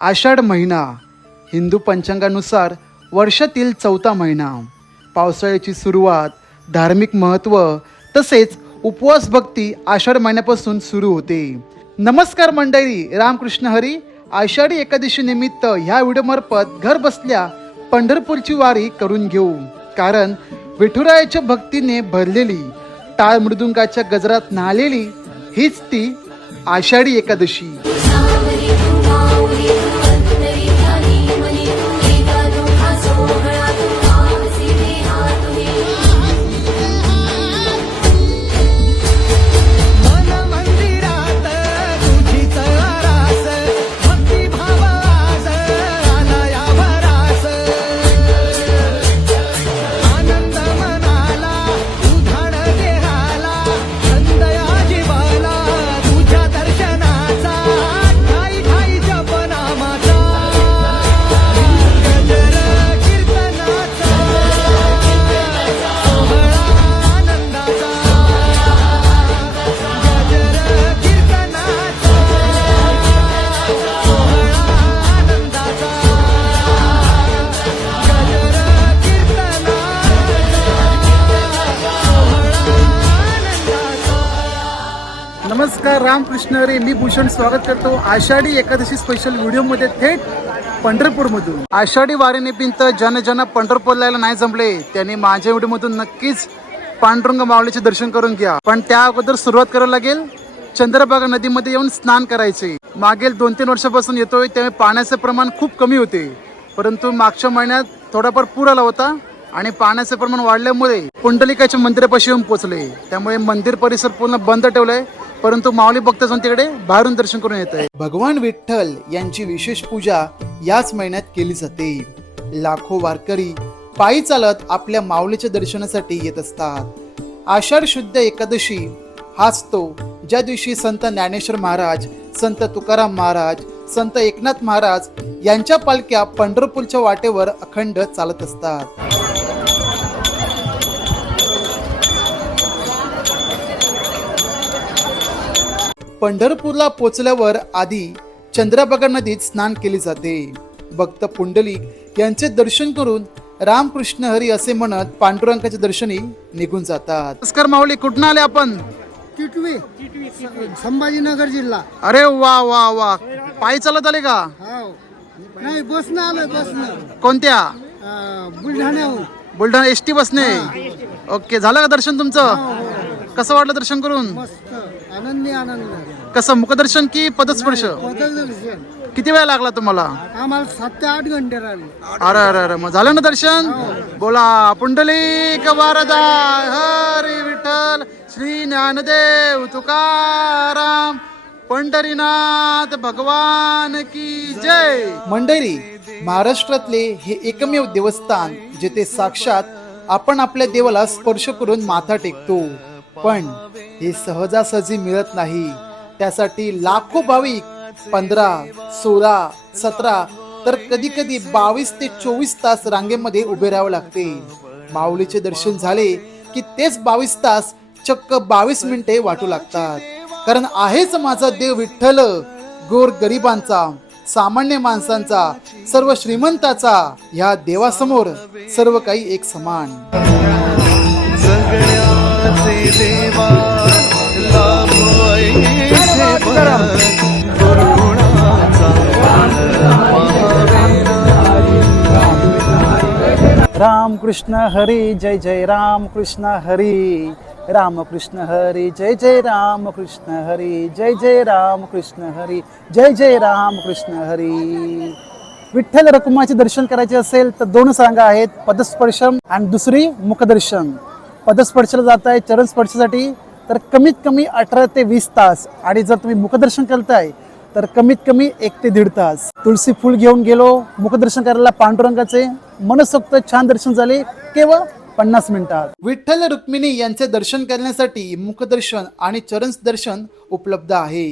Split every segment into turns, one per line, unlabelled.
आषाढ महिना. हिंदू पंचांगानुसार वर्षातील चौथा महिना. पावसाळ्याची सुरुवात धार्मिक महत्त्व तसेच उपवास भक्ती आषाढ महिन्यापासून सुरू होते. नमस्कार मंडळी रामकृष्ण हरी. आषाढी एकादशी निमित्त ह्या व्हिडिओमार्फत घर बसल्या पंढरपूरची वारी करून घेऊ. कारण विठुरायाच्या भक्तीने भरलेली टाळ मृदुंगाच्या गजरात न्हालेली हीच ती आषाढी एकादशी. रामकृष्ण रे मी भूषण स्वागत करतो. आषाढी एकादशी स्पेशल व्हिडिओमध्ये थेट पंढरपूरमधून. आषाढी वारीनिमित्त ज्यांना ज्यांना पंढरपूरला नाही जमले त्यांनी माझ्या व्हिडिओमधून नक्कीच पांडुरंग माऊलीचे दर्शन करून घ्या. पण त्या अगोदर सुरुवात करायला लागेल चंद्रभागा नदीमध्ये येऊन स्नान करायचे. मागील दोन तीन वर्षापासून येतोय त्यामुळे पाण्याचे प्रमाण खूप कमी होते. परंतु मागच्या महिन्यात थोडाफार पूर आला होता आणि पाण्याचे प्रमाण वाढल्यामुळे पुंडलिकाच्या मंदिरापाशी येऊन पोहोचले. त्यामुळे मंदिर परिसर पूर्ण बंद ठेवलाय. परंतु माऊली भक्त जाऊन तिकडे बाहेरून दर्शन करून येत आहे भगवान विठ्ठल यांची विशेष पूजा याच महिन्यात केली जाते. लाखो वारकरी पायी चालत आपल्या माऊलीच्या दर्शनासाठी येत असतात. आषाढ शुद्ध एकादशी हाच तो ज्या दिवशी संत ज्ञानेश्वर महाराज संत तुकाराम महाराज संत एकनाथ महाराज यांच्या पालख्या पंढरपूरच्या वाटेवर अखंड चालत असतात. पंढरपूरला पोचल्यावर आधी चंद्रभागा नदीत स्नान केले जाते. भक्त पुंडलिक यांचे दर्शन करून रामकृष्ण हरी असे म्हणत पांडुरंगाच्या दर्शनी निघून जातात. नमस्कार माऊली कुठून आले आपण?
टिटवी संभाजीनगर जिल्हा.
अरे वा वा वा. पायी चालत आले का?
हो नाही बसनं आलोय बसनं.
कोणत्या?
अं, बुलढाण्याहून.
बुलढाणा एस टी बसने. ओके झालं का दर्शन तुमचं? कसं वाटलं दर्शन करून?
मस्त. आनंदी आनंद.
कसं मुखदर्शन की पदस्पर्श?
पददर्शन
किती वेळ लागला तुम्हाला?
आम्हाला सात ते आठ घंटे
अरे अरे अरे मग झालं ना दर्शन? बोला पुंडलिक वारदा हरी विठ्ठल श्री ज्ञानदेव तुकाराम पंढरीनाथ भगवान की जय. मंडळी महाराष्ट्रातले हे एकमेव देवस्थान जेथे साक्षात आपण आपल्या देवाला स्पर्श करून माथा टेकतो. पण हे सहजासहजी मिळत नाही. त्यासाठी लाखो भाविक पंधरा सोळा सतरा तर कधी कधी बावीस ते चोवीस तास रांगेमध्ये उभे राहावे लागते. माऊलीचे दर्शन झाले की तेच बावीस तास चक्क बावीस मिनिटे वाटू लागतात. कारण आहेच माझा देव विठ्ठल गोर गरिबांचा सामान्य माणसांचा सर्व श्रीमंताचा ह्या देवासमोर सर्व काही एक समान राम कृष्ण हरी जय जय राम कृष्ण हरी। राम कृष्ण हरी जय जय राम कृष्ण हरी जय जय राम कृष्ण हरी जय जय राम कृष्ण हरी। विठ्ठल रकुमाचे दर्शन करायचे असेल तर दोन सांगा आहेत पदस्पर्शम आणि दुसरी मुखदर्शन. पदस्पर्शाला जात आहे चरण स्पर्शासाठी. तर कमीत कमी अठरा ते वीस तास. आणि जर तुम्ही मुखदर्शन करताय तर कमीत कमी एक ते दीड तास. तुळशी फुल घेऊन गेलो मुखदर्शन करायला पांडुरंगाचे मनसोक्त छान दर्शन झाले केवळ पन्नास मिनिटात. विठ्ठल रुक्मिणी यांचे दर्शन करण्यासाठी मुखदर्शन आणि चरण दर्शन उपलब्ध आहे.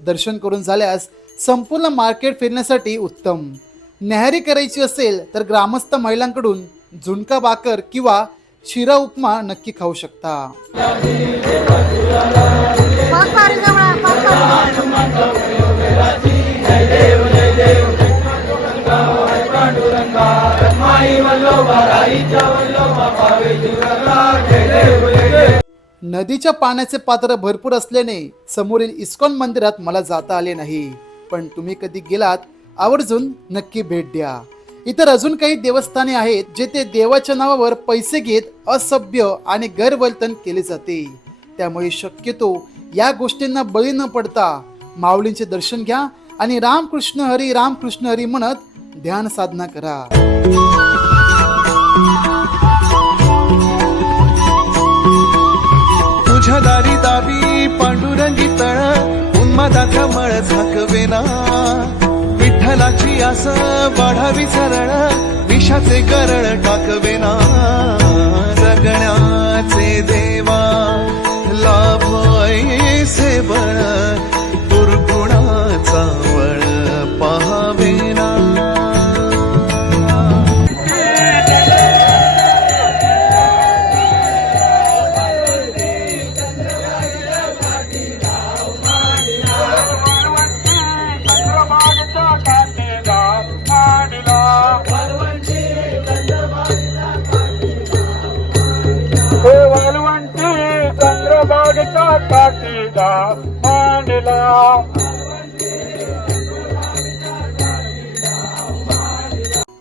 दर्शन करून झाल्यास संपूर्ण मार्केट फिरण्यासाठी उत्तम. न्याहारी करायची असेल तर ग्रामस्थ महिलांकडून झुणका भाकर किंवा शिरा उपमा नक्की खाऊ शकता. नदीच्या पाण्याचे पात्र भरपूर असल्याने समोरील इस्कॉन मंदिरात मला जाता आले नाही. पण तुम्ही कधी गेलात आवर्जून नक्की भेट द्या. इतर अजून काही देवस्थाने आहेत जेथे देवाच्या नावावर पैसे घेत असभ्य आणि गैरवर्तन केले जाते. त्यामुळे शक्यतो या गोष्टींना बळी न पडता माऊलींचे दर्शन घ्या आणि रामकृष्ण हरी रामकृष्ण हरी म्हणत ध्यान साधना करा.
तुझ्या दारी दावी पांडुरंगी तळ उन्मादाचा मळ झाकवेना. विठ्ठलाची आस वाढावी सरळ विषाचे गरळ टाकवेना. जगण्याचे देवा लाभ ऐसे बळ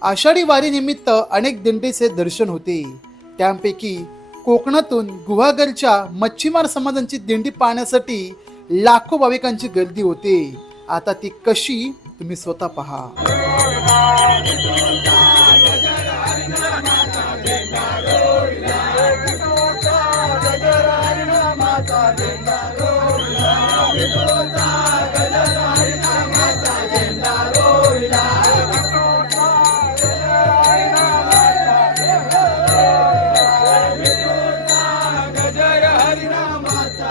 आषाढी वारी निमित्त अनेक दिंडीचे दर्शन होते. त्यापैकी कोकणातून गुहागरच्या मच्छीमार समाजांची दिंडी पाहण्यासाठी लाखो भाविकांची गर्दी होते. आता ती कशी तुम्ही स्वतः पहा.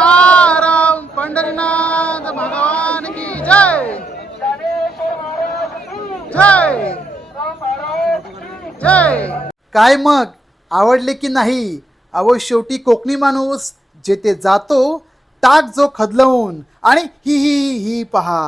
तुकाराम पंढरीनाथ भगवान की जय। जय। जय। काय मग? आवडले की नाही? अहो शेवटी कोकणी माणूस जेथे जातो टाक जो खदलवून आणि ही ही ही पहा.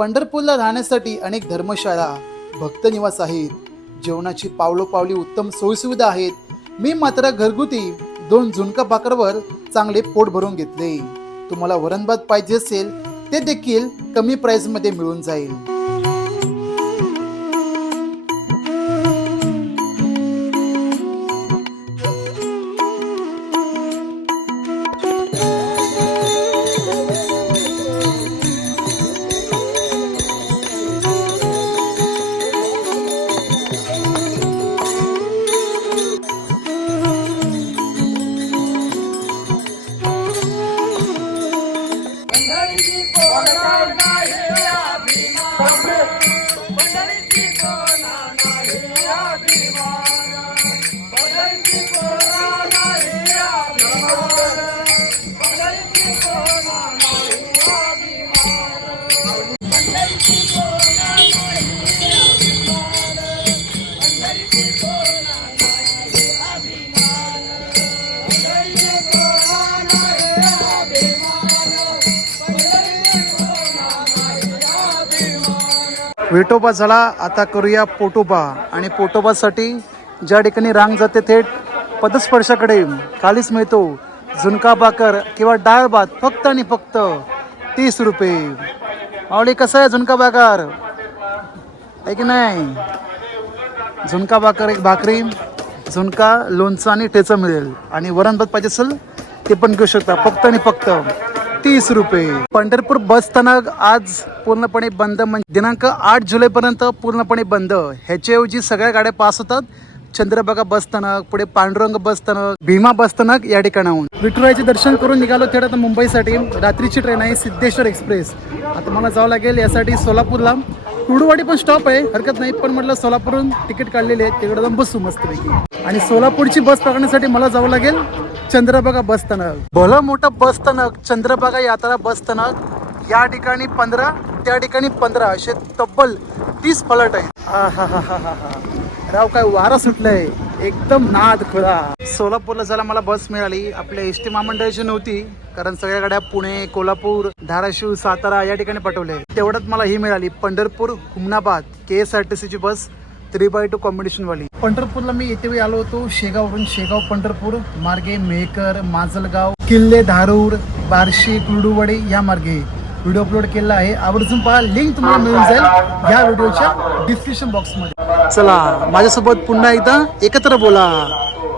पंढरपूरला राहण्यासाठी अनेक धर्मशाळा भक्तनिवास आहेत. जेवणाची पावलोपावली उत्तम सोयीसुविधा आहेत. मी मात्र घरगुती दोन झुणका भाकरवर चांगले पोट भरून घेतले. तुम्हाला वरणभात पाहिजे असेल ते देखील कमी प्राइसमध्ये मिळून जाईल. विठोबा झाला. आता करूया पोटोबा. आणि पोटोबासाठी ज्या ठिकाणी रांग जाते थेट पदस्पर्शाकडे खालीच मिळतो. झुणका भाकर किंवा डाळ भात फक्त आणि फक्त तीस रुपये. आवडी कसं आहे झुणका भाकर? आहे की नाही? झुणका भाकर एक भाकरी झुणका लोणचं आणि ठेचं मिळेल. आणि वरण भात पाहिजे असेल ते पण घेऊ शकता. फक्त आणि फक्त तीस रुपये. पंढरपूर बस स्थानक आज पूर्णपणे बंद म्हणजे दिनांक आठ जुलैपर्यंत पूर्णपणे बंद. ह्याच्याऐवजी सगळ्या गाड्या पास होतात. चंद्रभागा बस स्थानक पुढे पांडुरंग बस स्थानक भीमा बस स्थानक या ठिकाणाहून. विठुरायाचे दर्शन करून निघालो थेट आता मुंबईसाठी. रात्रीची ट्रेन आहे सिद्धेश्वर एक्सप्रेस. आता मला जावं लागेल यासाठी सोलापूरला. कुर्डुवाडी पण स्टॉप आहे. हरकत नाही पण म्हटलं सोलापूरहून तिकीट काढलेले आहे तिकडे जाऊन बसू मस्तपैकी. आणि सोलापूरची बस पकडण्यासाठी मला जावं लागेल चंद्रभागा बस स्थानक. भलं मोठं बस स्थानक चंद्रभागा यात्रा बस स्थानक. या ठिकाणी पंधरा त्या ठिकाणी पंधरा असे तब्बल तीस फलट आहे आहाहाहाहा. राव काय वारा सुटलंय. एकदम नाद खुला. सोलापूरला जायला मला बस मिळाली. आपल्या एस टी महामंडळाची नव्हती कारण सगळ्या गाड्या पुणे कोल्हापूर धाराशिव सातारा या ठिकाणी पाठवले. तेवढ्यात मला ही मिळाली Pandharpur Humnabad K S R T सीची bus three by two combination वाली. पंढरपूरला मी येते वेळी आलो होतो शेगाववरून शेगाव पंढरपूर मार्गे मेहकर माजलगाव किल्ले धारूर बार्शी कुर्डुवाडी या मार्गे. व्हिडिओ अपलोड केलेला आहे. आवर्जून पहा लिंक तुम्हाला मिळून जाईल या व्हिडिओच्या डिस्क्रिप्शन बॉक्समध्ये चला माझ्यासोबत पुन्हा एकदा एकत्र बोला.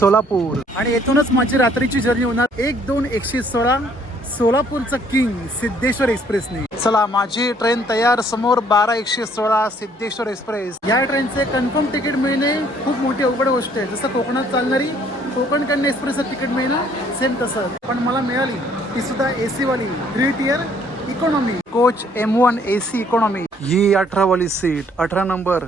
सोलापूर. आणि येथूनच माझी रात्रीची जर्नी होणार एक दोन एकशे सोळा सोलापूरचं किंग सिद्धेश्वर एक्सप्रेसने चला माझी ट्रेन तयार समोर बारा एकशे सोळा सिद्धेश्वर एक्सप्रेस या ट्रेनचे कन्फर्म तिकीट मिळणे खूप मोठी अवघड गोष्ट आहे. जसं कोकणात चालणारी कोकण कन्या एक्सप्रेसचं तिकीट मिळणं सेम तसं. पण मला मिळाली ती सुद्धा एसी वाली three tier economy coach M one AC economy ही अठरा वाली सीट अठरा नंबर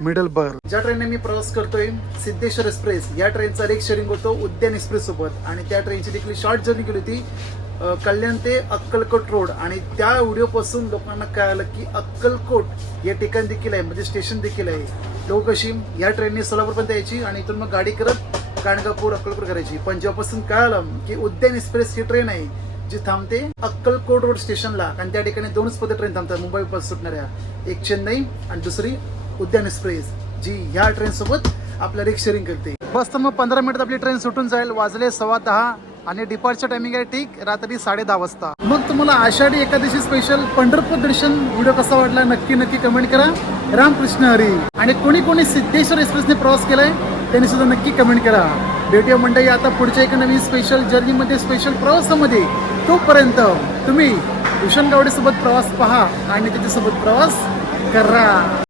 मिडल बर ज्या ट्रेनने मी प्रवास करतोय सिद्धेश्वर एक्सप्रेस या ट्रेनचा रेक शेअरिंग होतो उद्यान एक्सप्रेस सोबत. आणि त्या ट्रेनची देखील शॉर्ट जर्नी केली होती कल्याण ते अक्कलकोट रोड आणि त्या व्हिडिओपासून लोकांना कळालं की अक्कलकोट या ठिकाण देखील आहे म्हणजे स्टेशन देखील आहे. लोक कशी या ट्रेनने सोलापूरपर्यंत यायची आणि इथून मग गाडी करत काणगापूर अक्कलकोट करायची. पण जेव्हापासून कळालं की उद्यान एक्सप्रेस ही ट्रेन आहे जी थांबते अक्कलकोट रोड स्टेशनला आणि त्या ठिकाणी दोनच पद ट्रेन थांबतात मुंबईपासून सुटणाऱ्या. एक चेन्नई आणि दुसरी उद्यान एक्सप्रेस जी ह्या ट्रेन सोबत आपल्या रिक्स शेअरिंग करते. बस तर मग पंधरा मिनिटात आपली ट्रेन सुटून जाईल. वाजले सव्वा दहा आणि डिपार्चर टायमिंग आहे ठीक रात्री साडे दहा वाजता. मग तुम्हाला आषाढी एकादशी स्पेशल पंढरपूर दर्शन व्हिडिओ कसा वाटला नक्की नक्की कमेंट करा. रामकृष्ण हरी. आणि कोणी कोणी सिद्धेश्वर एक्सप्रेसने प्रवास केलाय त्यांनी सुद्धा नक्की कमेंट करा. भेटूया मंडळी आता पुढच्या एका नवीन स्पेशल जर्नीमध्ये स्पेशल प्रवासामध्ये. तोपर्यंत तुम्ही भूषण गावडेसोबत प्रवास पहा आणि त्याच्यासोबत प्रवास करा.